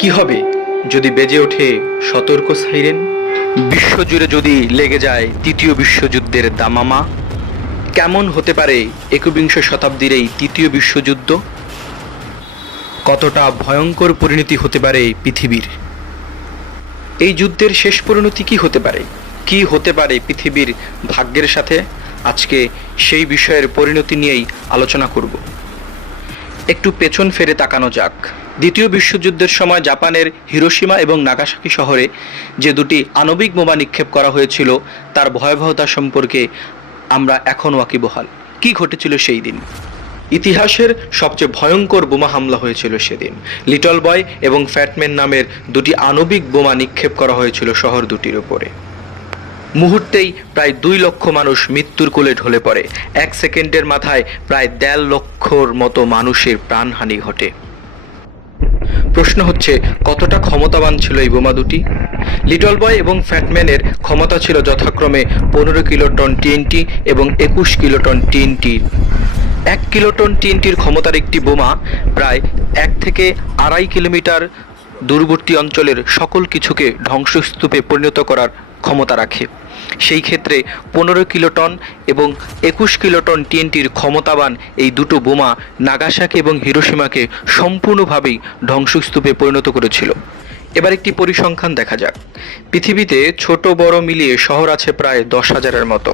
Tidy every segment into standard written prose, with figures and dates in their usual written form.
কি হবে যদি বেজে ওঠে সতর্ক সাইরেন? বিশ্বজুড়ে যদি লেগে যায় তৃতীয় বিশ্বযুদ্ধের দামামা? কেমন হতে পারে একবিংশ শতাব্দীর এই তৃতীয় বিশ্বযুদ্ধ? কতটা ভয়ঙ্কর পরিণতি হতে পারে পৃথিবীর? এই যুদ্ধের শেষ পরিণতি কি হতে পারে? কি হতে পারে পৃথিবীর ভাগ্যের সাথে? আজকে সেই বিষয়ের পরিণতি নিয়েই আলোচনা করব। একটু পেছন ফেরে তাকানো যাক। দ্বিতীয় বিশ্বযুদ্ধের সময় জাপানের হিরোশিমা এবং নাগাসাকি শহরে যে দুটি আণবিক বোমা নিক্ষেপ করা হয়েছিল তার ভয়াবহতা সম্পর্কে আমরা এখন ওয়াকিবহাল। কি ঘটেছিল সেই দিন? ইতিহাসের সবচেয়ে ভয়ঙ্কর বোমা হামলা হয়েছিল সেদিন। লিটল বয় এবং ফ্যাটম্যান নামের দুটি আণবিক বোমা নিক্ষেপ করা হয়েছিল শহর দুটির উপরে। মুহূর্তেই প্রায় 2 লক্ষ মানুষ মৃত্যুর কোলে ঢলে পড়ে। 1 সেকেন্ডের মাথায় প্রায় 1.5 লক্ষর মতো মানুষের প্রাণহানি ঘটে। প্রশ্ন হচ্ছে, কতটা ক্ষমতাবান ছিল এই বোমা দুটি? লিটল বয় এবং ফ্যাটম্যানের ক্ষমতা ছিল যথাক্রমে 15 কিলোটন টিএনটি এবং 21 কিলোটন টিএনটি। 1 কিলোটন টিএনটির ক্ষমতার একটি বোমা প্রায় 1 থেকে 2.5 কিলোমিটার দূরবর্তী অঞ্চলের সকল কিছুকে ধ্বংসস্তূপে পরিণত করার ক্ষমতা রাখে। সেই ক্ষেত্রে 15 কিলোটন এবং 21 কিলোটন টিএনটির ক্ষমতাবান এই দুটো বোমা নাগাসাকি এবং হিরোশিমাকে সম্পূর্ণভাবেই ধ্বংসস্তূপে পরিণত করেছিল। এবার একটি পরিসংখ্যান দেখা যাক। পৃথিবীতে ছোট বড় মিলিয়ে শহর আছে প্রায় 10,000-এর মতো।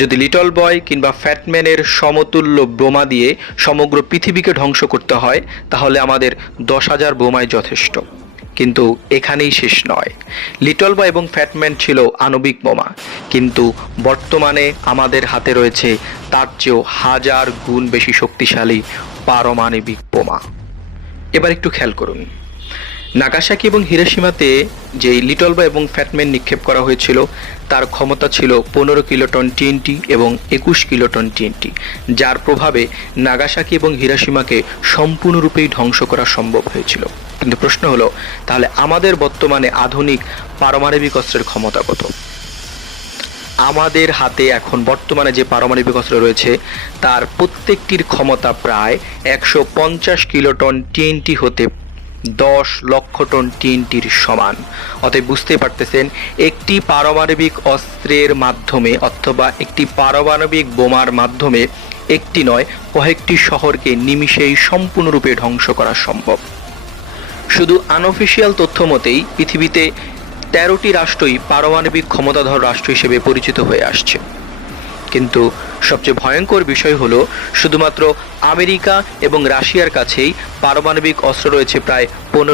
যদি লিটল বয় কিংবা ফ্যাটম্যানের সমতুল্য বোমা দিয়ে সমগ্র পৃথিবীকে ধ্বংস করতে হয় তাহলে আমাদের 10,000 বোমাই যথেষ্ট। কিন্তু এখানেই শেষ নয়। লিটল বয় এবং ফ্যাটম্যান ছিল আণবিক বোমা, কিন্তু বর্তমানে আমাদের হাতে রয়েছে তার চেয়েও 1000 গুণ বেশি শক্তিশালী পারমাণবিক বোমা। এবার একটু খেয়াল করুন, নাগাসাকি এবং হিরোশিমাতে যে লিটল বয় এবং ফ্যাটম্যান নিক্ষেপ করা হয়েছিল তার ক্ষমতা ছিল 15 কিলোটন টিএনটি এবং 21 কিলোটন টিএনটি, যার প্রভাবে নাগাসাকি এবং হিরোশিমাকে সম্পূর্ণরূপেই ধ্বংস করা সম্ভব হয়েছিল। কিন্তু প্রশ্ন হলো, তাহলে আমাদের বর্তমানে আধুনিক পারমাণবিক অস্ত্রের ক্ষমতা কত? আমাদের হাতে এখন বর্তমানে যে পারমাণবিক অস্ত্র রয়েছে তার প্রত্যেকটির ক্ষমতা প্রায় 150 কিলোটন টিএনটি হতে 10 লক্ষ টন টিএনটির সমান। অতএব বুঝতে পারতেছেন, একটি পারমাণবিক অস্ত্রের মাধ্যমে অথবা একটি পারমাণবিক বোমার মাধ্যমে একটি নয় কয়েকটি শহরকে নিমিষেই সম্পূর্ণরূপে ধ্বংস করা সম্ভব। শুধু আনঅফিসিয়াল তথ্য মতেই পৃথিবীতে 13টি রাষ্ট্রই পারমাণবিক ক্ষমতাধর রাষ্ট্র হিসেবে পরিচিত হয়ে আসছে। কিন্তু সবচেয়ে ভয়ঙ্কর বিষয় হলো, শুধুমাত্র আমেরিকা এবং রাশিয়ার কাছেই পারমাণবিক অস্ত্র রয়েছে প্রায় 15